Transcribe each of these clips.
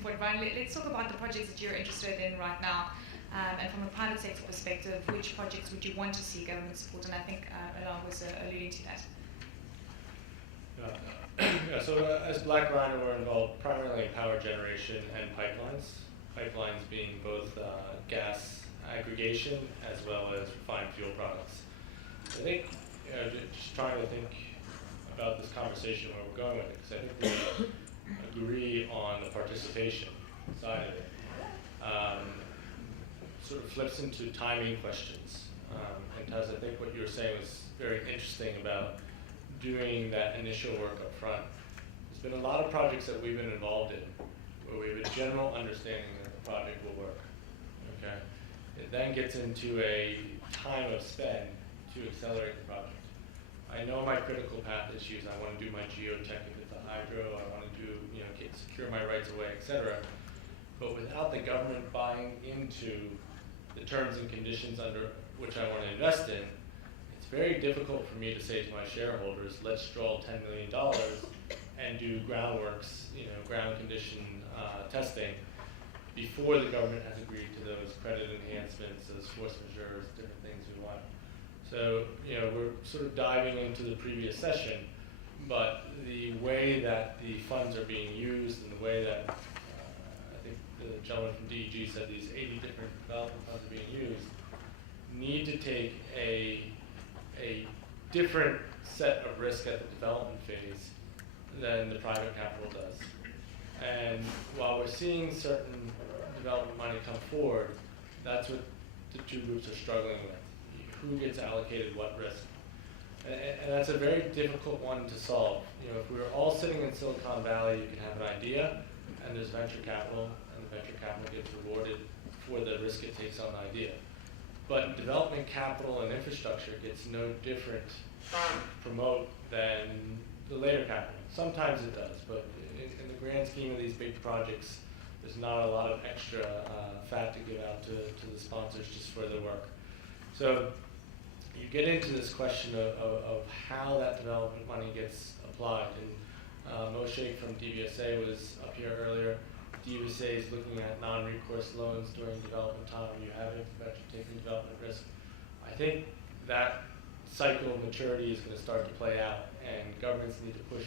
important. Ryan, let's talk about the projects that you're interested in right now. And from a private sector perspective, which projects would you want to see government support? And I think Alon was alluding to that. So as Black Rhino, we're involved primarily in power generation and pipelines. Pipelines being both gas aggregation as well as refined fuel products. I think, just trying to think about this conversation where we're going with it, because I think we agree on the participation side of it. Sort of flips into timing questions. And Taz, I think what you were saying was very interesting about doing that initial work up front. There's been a lot of projects that we've been involved in where we have a general understanding that the project will work. Okay. It then gets into a time of spend to accelerate the project. I know my critical path issues. I want to do my geotech if it's a hydro. I want to do, secure my rights away, etc. But without the government buying into the terms and conditions under which I want to invest in, it's very difficult for me to say to my shareholders, let's draw $10 million and do groundworks, ground condition testing before the government has agreed to those credit enhancements, those force majeures, different things we want. So, we're sort of diving into the previous session, but the way that the funds are being used and the way that I think the gentleman from DEG said these 80 different development funds are being used need to take a different set of risk at the development phase than the private capital does. And while we're seeing certain development money come forward, that's what the two groups are struggling with. Who gets allocated what risk? And that's a very difficult one to solve. If we were all sitting in Silicon Valley, you can have an idea, and there's venture capital, and the venture capital gets rewarded for the risk it takes on the idea. But development capital and infrastructure gets no different promote than the later capital. Sometimes it does, but in the grand scheme of these big projects, there's not a lot of extra fat to give out to the sponsors just for their work. So you get into this question of how that development money gets applied. And Moshe from DVSA was up here earlier. DVSA is looking at non-recourse loans during development time. You have infrastructure taking development risk. I think that cycle of maturity is going to start to play out, and governments need to push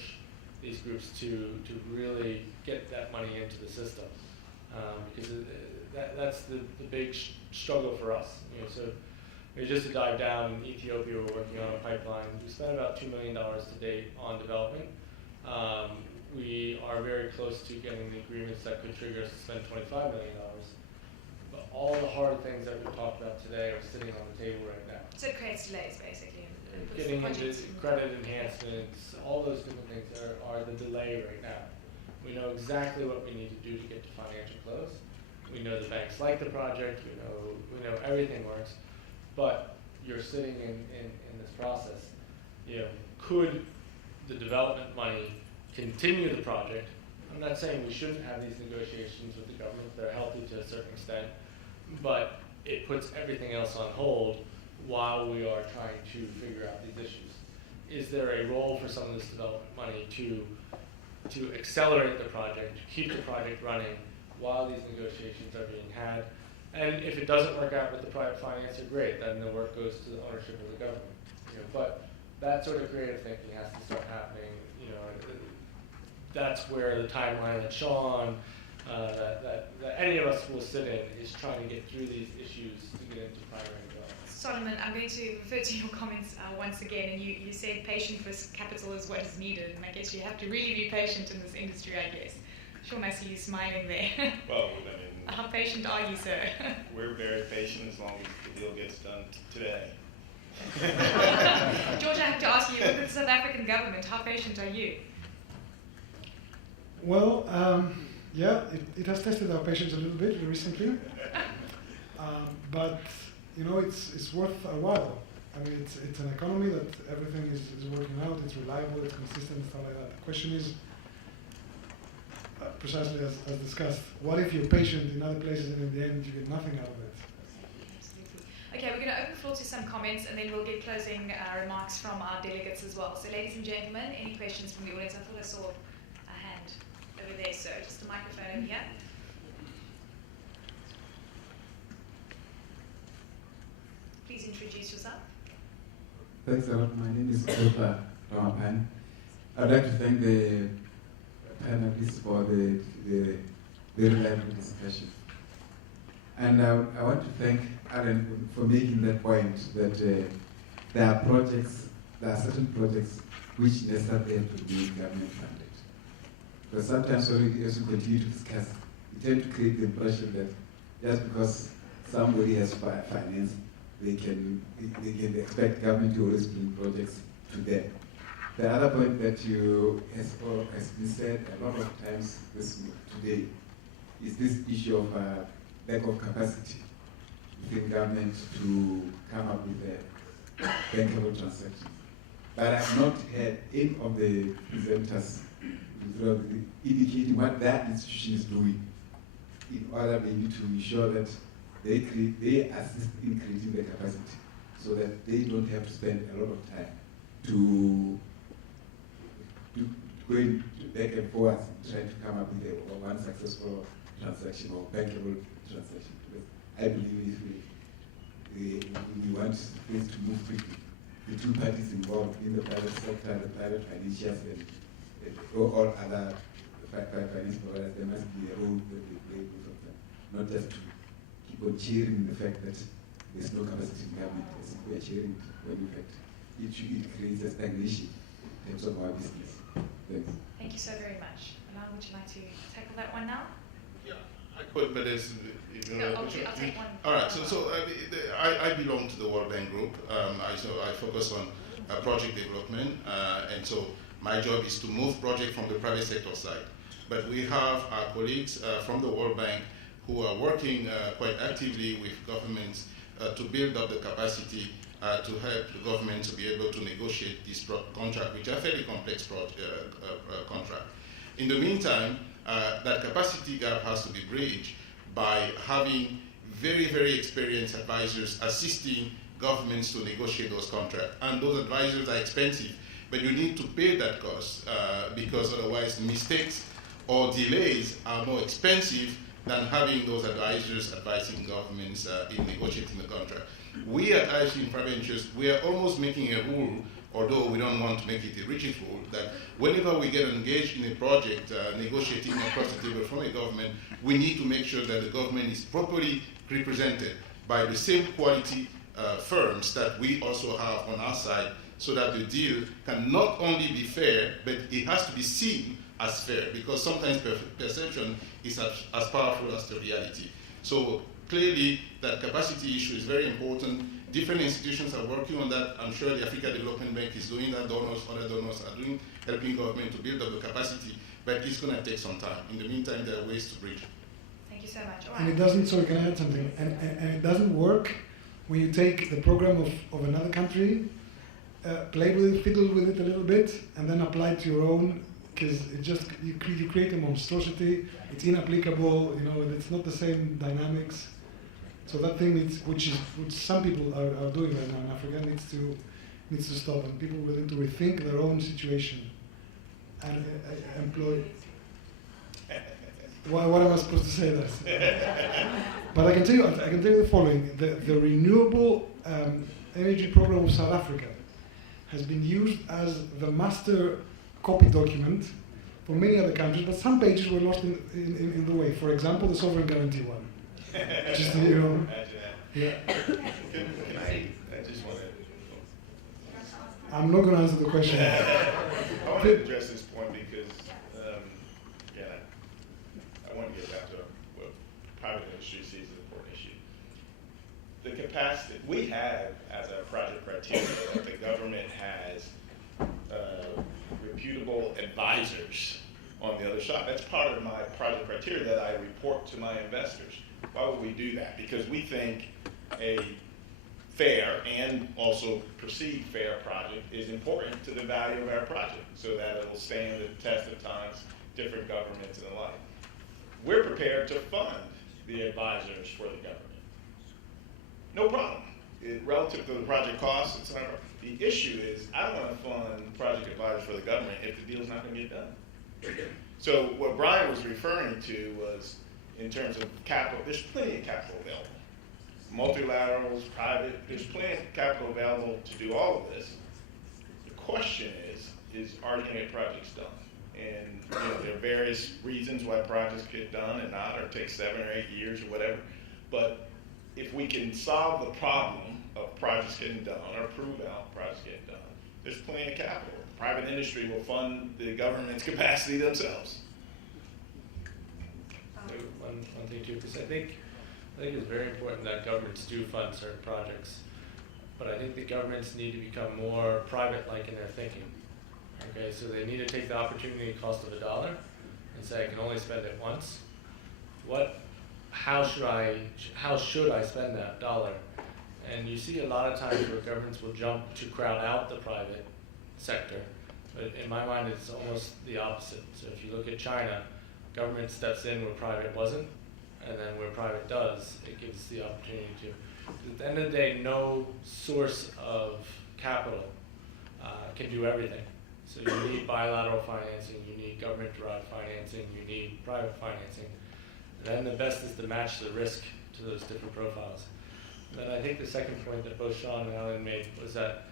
these groups to really get that money into the system, because that's the big struggle for us. So just to dive down, in Ethiopia we're working on a pipeline. We spent about $2 million to date on development. We are very close to getting the agreements that could trigger us to spend $25 million. But all the hard things that we've talked about today are sitting on the table right now. So it creates delays, basically. Getting into credit enhancements, all those different things are the delay right now. We know exactly what we need to do to get to financial close. We know the banks like the project. We know everything works. But you're sitting in this process. Could the development money continue the project? I'm not saying we shouldn't have these negotiations with the government. They're healthy to a certain extent, but it puts everything else on hold while we are trying to figure out these issues. Is there a role for some of this development money to accelerate the project, to keep the project running while these negotiations are being had? And if it doesn't work out with the private financer, great, then the work goes to the ownership of the government. But that sort of creative thinking has to start happening. That's where the timeline that Sean, that any of us will sit in is trying to get through these issues to get into primary development. Solomon, I'm going to refer to your comments once again, and you said patient risk capital is what is needed, and I guess you have to really be patient in this industry, I guess. Sean, I see you smiling there. Well, how patient are you, sir? We're very patient as long as the deal gets done today. George, I have to ask you, with the South African government, how patient are you? Well, it has tested our patience a little bit recently, but it's worth a while. I mean, it's an economy that everything is working out. It's reliable, it's consistent, and stuff like that. The question is, precisely as discussed, what if you're patient in other places and in the end you get nothing out of it? Absolutely. Okay, we're going to open the floor to some comments, and then we'll get closing remarks from our delegates as well. So, ladies and gentlemen, any questions from the audience? I thought I saw a hand over there, sir. Just a microphone over here. Please introduce yourself. Thanks a lot. My name is Opa Ramapan. I'd like to thank the panelists for the very lively discussion. And I want to thank Alan for making that point that there are certain projects which necessarily have to be government funded. But sometimes when we also continue to discuss, we tend to create the impression that just because somebody has finance, they can expect government to always bring projects to them. The other point that has been said a lot of times today is this issue of lack of capacity within government to come up with bankable transactions. But I've not heard any of the presenters indicating what that institution is doing in order maybe to ensure that they assist in creating the capacity so that they don't have to spend a lot of time to going back and forth trying to come up with one successful transaction or bankable transaction. Because I believe if we want things to move quickly, the two parties involved in the private sector, the private financiers, and all other finance providers, there must be a role that they play, both of them, not just to keep on cheering the fact that there's no capacity in government. As we are cheering when in fact it creates a stagnation in terms of our business. Thanks. Thank you so very much. Alana, would you like to tackle that one now? Yeah, I could, but it's I'll take one. All right. So I belong to the World Bank Group. I focus on project development, and so my job is to move projects from the private sector side. But we have our colleagues from the World Bank who are working quite actively with governments to build up the capacity to help the government to be able to negotiate these contracts, which are fairly complex contracts. In the meantime, that capacity gap has to be bridged by having very, very experienced advisors assisting governments to negotiate those contracts. And those advisors are expensive, but you need to pay that cost because otherwise mistakes or delays are more expensive than having those advisors advising governments in negotiating the contract. We at ISU in Private Interest, we are almost making a rule, although we don't want to make it a rigid rule, that whenever we get engaged in a project, negotiating across the table from a government, we need to make sure that the government is properly represented by the same quality firms that we also have on our side, so that the deal can not only be fair, but it has to be seen as fair, because sometimes perception is as powerful as the reality. So clearly, that capacity issue is very important. Different institutions are working on that. I'm sure the Africa Development Bank is doing that. Other donors are doing, helping government to build up the capacity, but it's going to take some time. In the meantime, there are ways to bridge. Thank you so much. All And right. it doesn't, sorry, can I add something? And it doesn't work when you take the program of another country, play with it, fiddle with it a little bit, and then apply it to your own, because it just, you create a monstrosity, it's inapplicable, it's not the same dynamics. So that thing which some people are doing right now in Africa needs to stop, and people willing to rethink their own situation and employ. What am I supposed to say there? But I can tell you the following: the renewable energy program of South Africa has been used as the master copy document for many other countries, but some pages were lost in the way. For example, the sovereign guarantee one. Just Imagine that. Yeah. Can I just want to. I'm not going to answer the question. I want to address this point because, I want to get back to what private industry sees as an important issue. The capacity we have as a project criteria that the government has reputable advisors on the other side. That's part of my project criteria that I report to my investors. Why would we do that? Because we think a fair and also perceived fair project is important to the value of our project so that it will stand the test of times, different governments and the like. We're prepared to fund the advisors for the government. No problem. Relative to the project costs, it's not. The issue is I don't want to fund project advisors for the government if the deal's not going to get done. So what Brian was referring to was in terms of capital, there's plenty of capital available. multilaterals, private, there's plenty of capital available to do all of this. The question is are you gonna get projects done? And there are various reasons why projects get done and not, or take 7 or 8 years or whatever. But if we can solve the problem of projects getting done, or prove out projects getting done, there's plenty of capital. Private industry will fund the government's capacity themselves. One thing too, because I think it's very important that governments do fund certain projects, but I think the governments need to become more private-like in their thinking. Okay, so they need to take the opportunity cost of $1 and say, I can only spend it once. How should I spend that dollar? And you see a lot of times where governments will jump to crowd out the private sector, but in my mind it's almost the opposite. So if you look at China, government steps in where private wasn't, and then where private does, it gives the opportunity to. At the end of the day, no source of capital can do everything. So you need bilateral financing, you need government-derived financing, you need private financing. And then the best is to match the risk to those different profiles. And then I think the second point that both Sean and Ellen made was that,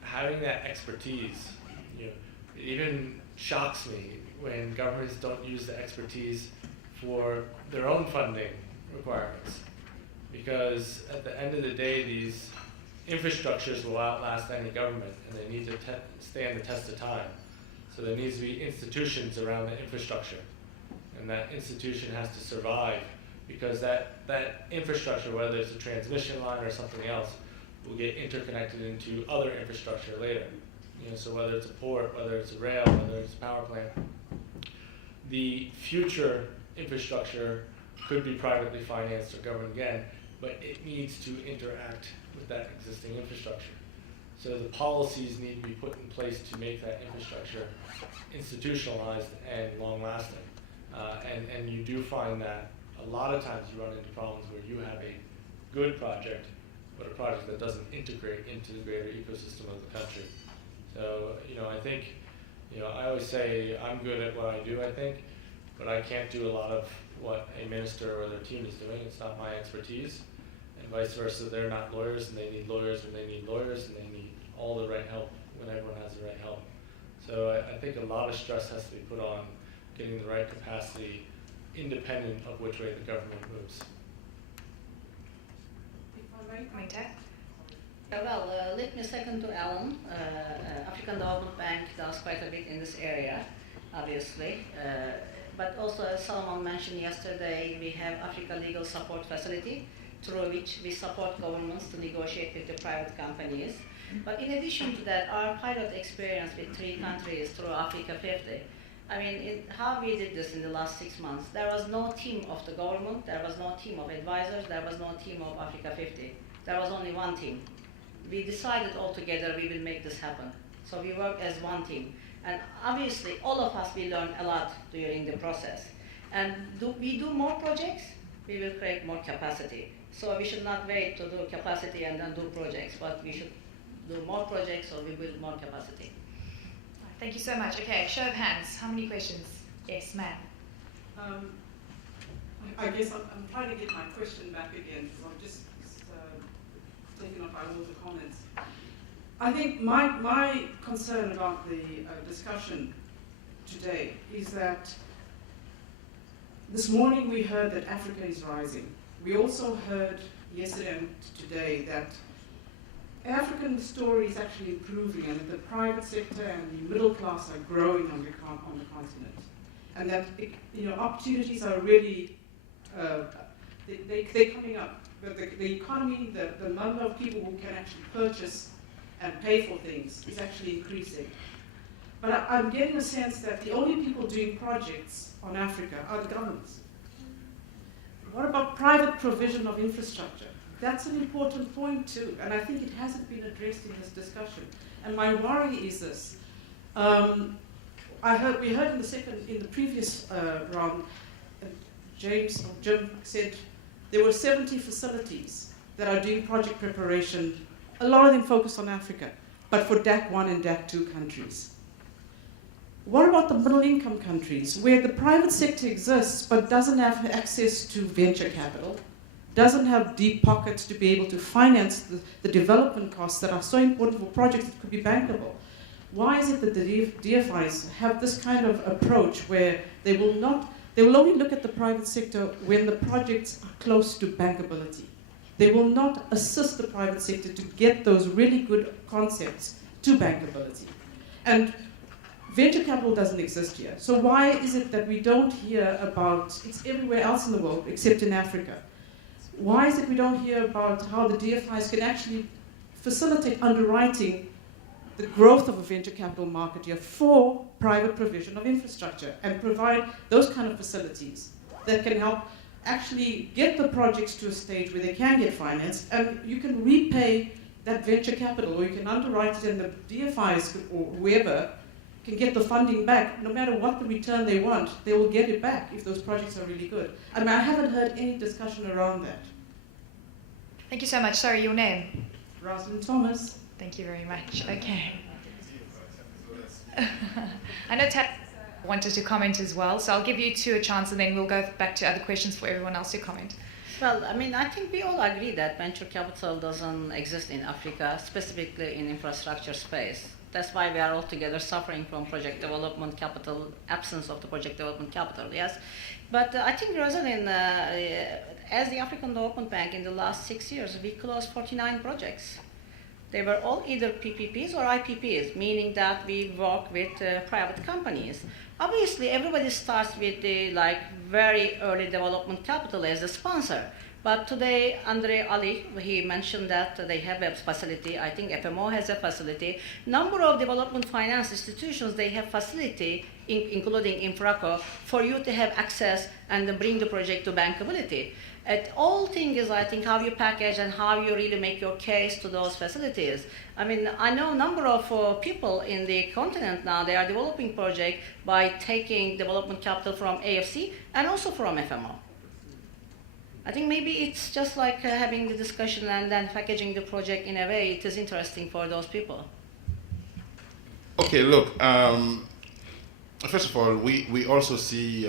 having that expertise, it even shocks me when governments don't use the expertise for their own funding requirements. Because at the end of the day, these infrastructures will outlast any government, and they need to stand the test of time. So there needs to be institutions around the infrastructure, and that institution has to survive, because that infrastructure, whether it's a transmission line or something else, will get interconnected into other infrastructure later. So whether it's a port, whether it's a rail, whether it's a power plant, the future infrastructure could be privately financed or governed again, but it needs to interact with that existing infrastructure. So the policies need to be put in place to make that infrastructure institutionalized and long-lasting. And you do find that a lot of times you run into problems where you have a good project, but a project that doesn't integrate into the greater ecosystem of the country. So, I think, I always say I'm good at what I do, I think, but I can't do a lot of what a minister or their team is doing. It's not my expertise. And vice versa, they're not lawyers, and they need lawyers when they need lawyers, and they need all the right help when everyone has the right help. So I think a lot of stress has to be put on getting the right capacity, independent of which way the government moves. Let me second to Alan. African Development Bank does quite a bit in this area, obviously. But also, as Solomon mentioned yesterday, we have Africa Legal Support Facility, through which we support governments to negotiate with the private companies. But in addition to that, our pilot experience with 3 countries through Africa 50, how we did this in the last 6 months, there was no team of the government, there was no team of advisors, there was no team of Africa 50. There was only one team. We decided all together we will make this happen. So we work as one team. And obviously, all of us, we learn a lot during the process. And we do more projects, we will create more capacity. So we should not wait to do capacity and then do projects, but we should do more projects so we build more capacity. Thank you so much. Okay, show of hands. How many questions? Yes, ma'am. I guess I'm trying to get my question back again, because I'm just taken up by all the comments. I think my concern about the discussion today is that this morning we heard that Africa is rising. We also heard yesterday and today that African story is actually improving, and that the private sector and the middle class are growing on the continent, and that opportunities are really they're coming up. But the economy, the number of people who can actually purchase and pay for things is actually increasing. But I'm getting a sense that the only people doing projects on Africa are the governments. What about private provision of infrastructure? That's an important point too, and I think it hasn't been addressed in this discussion. And my worry is this. We heard in the previous round, Jim said there were 70 facilities that are doing project preparation. A lot of them focused on Africa, but for DAC 1 and DAC 2 countries. What about the middle income countries where the private sector exists but doesn't have access to venture capital, doesn't have deep pockets to be able to finance the development costs that are so important for projects that could be bankable. Why is it that the DFIs have this kind of approach where they will only look at the private sector when the projects are close to bankability? They will not assist the private sector to get those really good concepts to bankability. And venture capital doesn't exist here. So why is it that we don't hear about, it's everywhere else in the world except in Africa. Why is it we don't hear about how the DFIs can actually facilitate underwriting the growth of a venture capital market here for private provision of infrastructure and provide those kind of facilities that can help actually get the projects to a stage where they can get financed and you can repay that venture capital, or you can underwrite it and the DFIs or whoever can get the funding back. No matter what the return they want, they will get it back if those projects are really good. I mean, I haven't heard any discussion around that. Thank you so much. Sorry, your name? Rosalind Thomas. Thank you very much. Okay. I know Tab wanted to comment as well, so I'll give you two a chance and then we'll go back to other questions for everyone else to comment. Well, I mean, I think we all agree that venture capital doesn't exist in Africa, specifically in infrastructure space. That's why we are all together suffering from project development capital, absence of the project development capital, yes. But I think, Rosalind, as the African Development Bank in the last 6 years, we closed 49 projects. They were all either PPPs or IPPs, meaning that we work with private companies. Obviously, everybody starts with the very early development capital as a sponsor. But today, Andre Ali, he mentioned that they have a facility. I think FMO has a facility. Number of development finance institutions, they have facility, including Infraco, for you to have access and bring the project to bankability. All thing is, I think, how you package and how you really make your case to those facilities. I mean, I know a number of people in the continent now, they are developing projects by taking development capital from AFC and also from FMO. I think maybe it's just like having the discussion and then packaging the project in a way it is interesting for those people. Okay, look, first of all, we also see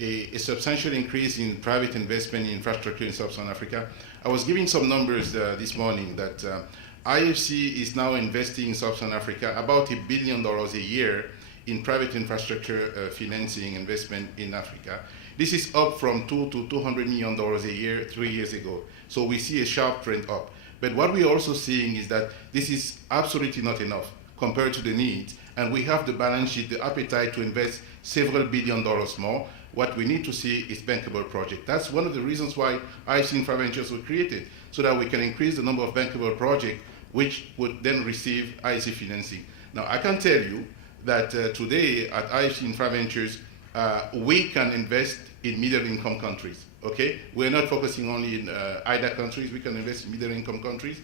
a substantial increase in private investment in infrastructure in Sub-Saharan Africa. I was giving some numbers this morning that IFC is now investing in Sub-Saharan Africa about $1 billion a year in private infrastructure financing investment in Africa. This is up from $200 to $200 million a year 3 years ago. So we see a sharp trend up. But what we're also seeing is that this is absolutely not enough compared to the needs. And we have the balance sheet, the appetite to invest several $1 billion more. What we need to see is bankable projects. That's one of the reasons why IFC Infra Ventures were created, so that we can increase the number of bankable projects, which would then receive IFC financing. Now, I can tell you that today at IFC Infra Ventures, we can invest in middle-income countries, okay? We're not focusing only in IDA countries. We can invest in middle-income countries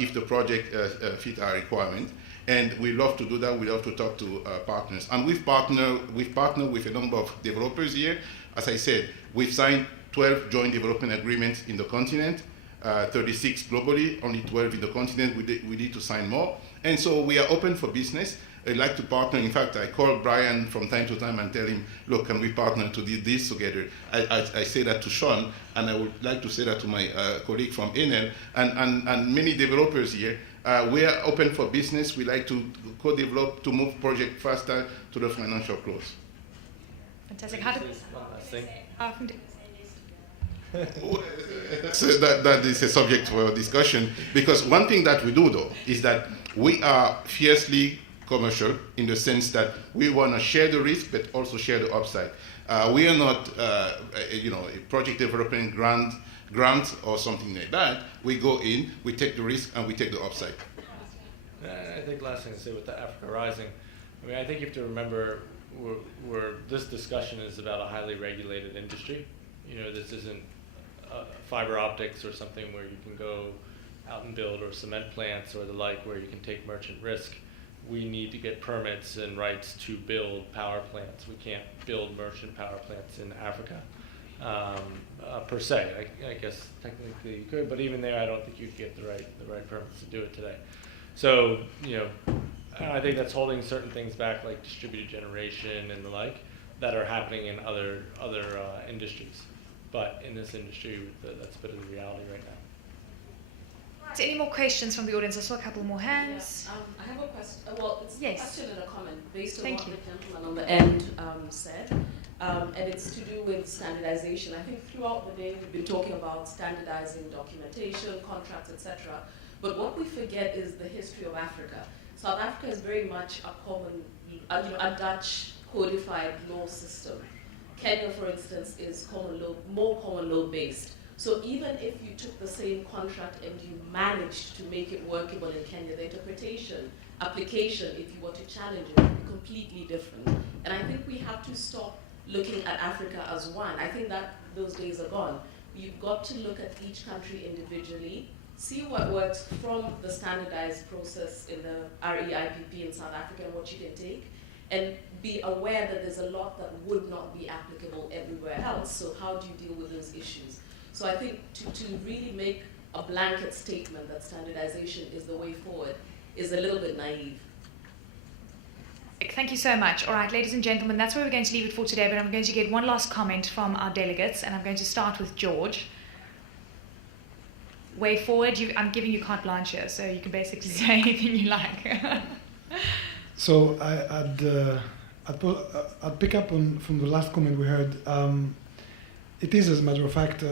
if the project fit our requirement. And we love to do that. We love to talk to partners. And we've partnered with a number of developers here. As I said, we've signed 12 joint development agreements in the continent, 36 globally, only 12 in the continent. We need to sign more. And so we are open for business. I'd like to partner. In fact, I call Brian from time to time and tell him, look, can we partner to do this together? I say that to Sean, and I would like to say that to my colleague from Enel, and many developers here. We are open for business. We like to co-develop to move project faster to the financial close. Fantastic. How did So that is a subject for discussion, because one thing that we do, though, is that we are fiercely commercial in the sense that we want to share the risk but also share the upside. We are not, a project development grant or something like that. We go in, we take the risk, and we take the upside. I think last thing to say with the Africa Rising, I mean, I think you have to remember where this discussion is about a highly regulated industry. You know, this isn't fiber optics or something where you can go out and build, or cement plants or the like, where you can take merchant risk. We need to get permits and rights to build power plants. We can't build merchant power plants in Africa, per se. I guess technically you could, but even there, I don't think you could get the right permits to do it today. So, I think that's holding certain things back, like distributed generation and the like, that are happening in other industries. but in this industry, that's a bit of the reality right now. So any more questions from the audience? I saw a couple more hands. Yeah, I have a question. Well, it's Yes. a question and a comment based on Thank what you. the gentleman on the end said. And it's to do with standardization. I think throughout the day we've been talking about standardizing documentation, contracts, etc. But what we forget is the history of Africa. South Africa is very much a Dutch codified law system. Kenya, for instance, is more common law based. So even if you took the same contract and you managed to make it workable in Kenya, the interpretation, application, if you were to challenge it, would be completely different. And I think we have to stop looking at Africa as one. I think that those days are gone. You've got to look at each country individually, see what works from the standardized process in the REIPP in South Africa and what you can take, and be aware that there's a lot that would not be applicable everywhere else. So how do you deal with those issues? So I think to really make a blanket statement that standardization is the way forward is a little bit naive. Thank you so much. All right, ladies and gentlemen, that's where we're going to leave it for today, but I'm going to get one last comment from our delegates, and I'm going to start with George. Way forward, I'm giving you carte blanche here, so you can basically say anything you like. So I'd pick up from the last comment we heard. It is, as a matter of fact,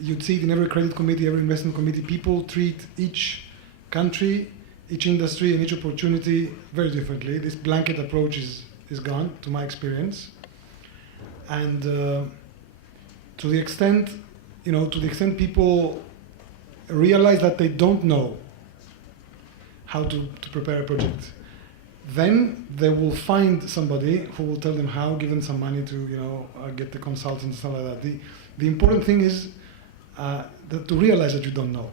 you'd see it in every credit committee, every investment committee, people treat each country, each industry, and each opportunity very differently. This blanket approach is gone, to my experience. And to the extent people realize that they don't know how to prepare a project, then they will find somebody who will tell them how, give them some money to get the consultants and stuff like that. The important thing is that to realize that you don't know,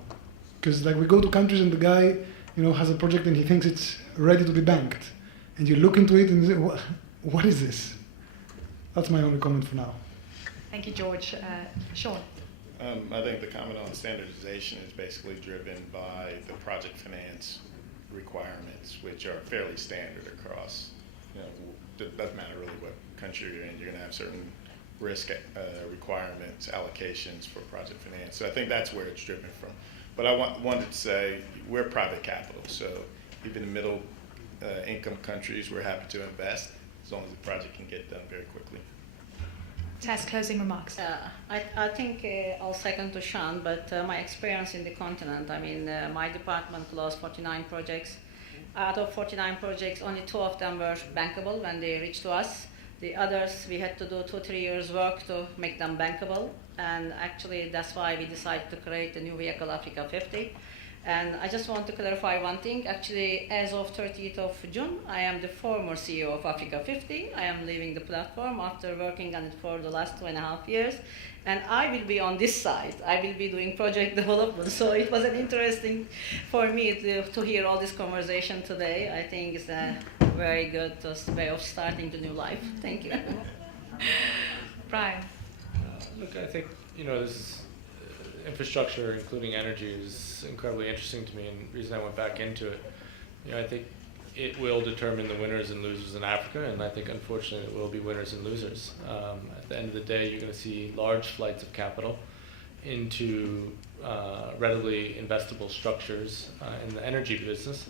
because like we go to countries and the guy has a project and he thinks it's ready to be banked, and you look into it and you say, what is this? That's my only comment for now. Thank you, George. Sean. I think the comment on standardization is basically driven by the project finance requirements, which are fairly standard across. It doesn't matter really what country you're in. You're going to have certain risk requirements, allocations for project finance. So I think that's where it's driven from. But I wanted to say we're private capital, so even in middle income countries, we're happy to invest as long as the project can get done very quickly. Tess, closing remarks. I think I'll second to Sean, but my experience in the continent, my department closed 49 projects. Out of 49 projects, only 2 of them were bankable when they reached to us. The others, we had to do 2-3 years work to make them bankable. And actually, that's why we decided to create the new vehicle, Africa 50. And I just want to clarify one thing. Actually, as of 30th of June, I am the former CEO of Africa 50. I am leaving the platform after working on it for the last 2.5 years. And I will be on this side. I will be doing project development. So it was an interesting for me to hear all this conversation today. I think it's a very good way of starting the new life. Thank you. Brian. Look, I think, this infrastructure, including energy, is incredibly interesting to me, and the reason I went back into it, I think it will determine the winners and losers in Africa, and I think unfortunately it will be winners and losers. At the end of the day, you're going to see large flights of capital into readily investable structures in the energy business,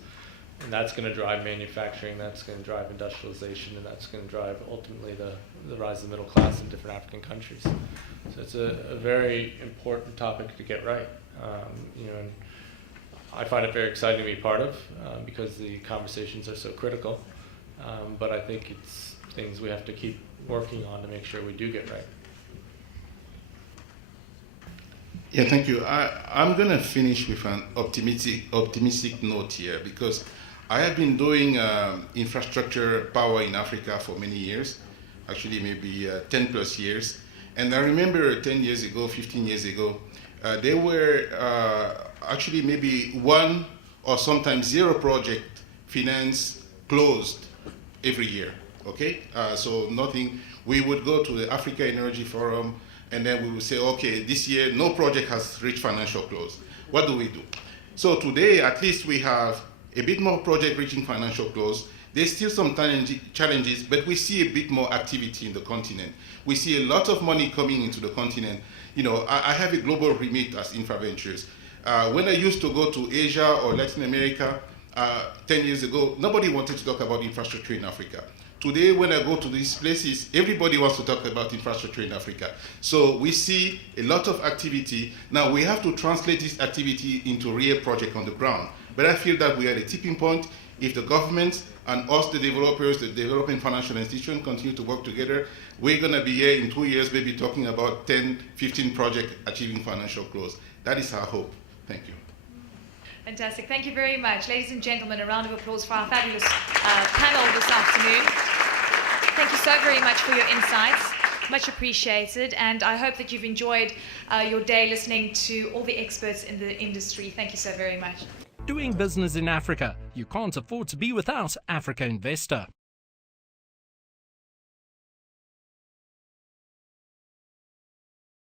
and that's going to drive manufacturing, that's going to drive industrialization, and that's going to drive ultimately the rise of the middle class in different African countries. So it's a very important topic to get right. And I find it very exciting to be part of because the conversations are so critical. But I think it's things we have to keep working on to make sure we do get right. Yeah, thank you. I'm going to finish with an optimistic note here, because I have been doing infrastructure power in Africa for many years, actually maybe 10 plus years. And I remember 10 years ago, 15 years ago, there were actually maybe 1 or sometimes 0 project finance closed every year, okay? So nothing, we would go to the Africa Energy Forum, and then we would say, okay, this year no project has reached financial close. What do we do? So today, at least we have a bit more project reaching financial close, There's still some challenges, but we see a bit more activity in the continent. We see a lot of money coming into the continent. You know, I have a global remit as InfraVentures. When I used to go to Asia or Latin America 10 years ago, nobody wanted to talk about infrastructure in Africa. Today, when I go to these places, everybody wants to talk about infrastructure in Africa. So we see a lot of activity. Now, we have to translate this activity into real project on the ground. But I feel that we are at a tipping point. If the government and us, the developers, the developing financial institutions, continue to work together, we're going to be here in 2 years, maybe talking about 10, 15 projects achieving financial close. That is our hope. Thank you. Fantastic. Thank you very much. Ladies and gentlemen, a round of applause for our fabulous panel this afternoon. Thank you so very much for your insights. Much appreciated. And I hope that you've enjoyed your day listening to all the experts in the industry. Thank you so very much. Doing business in Africa. You can't afford to be without Africa Investor.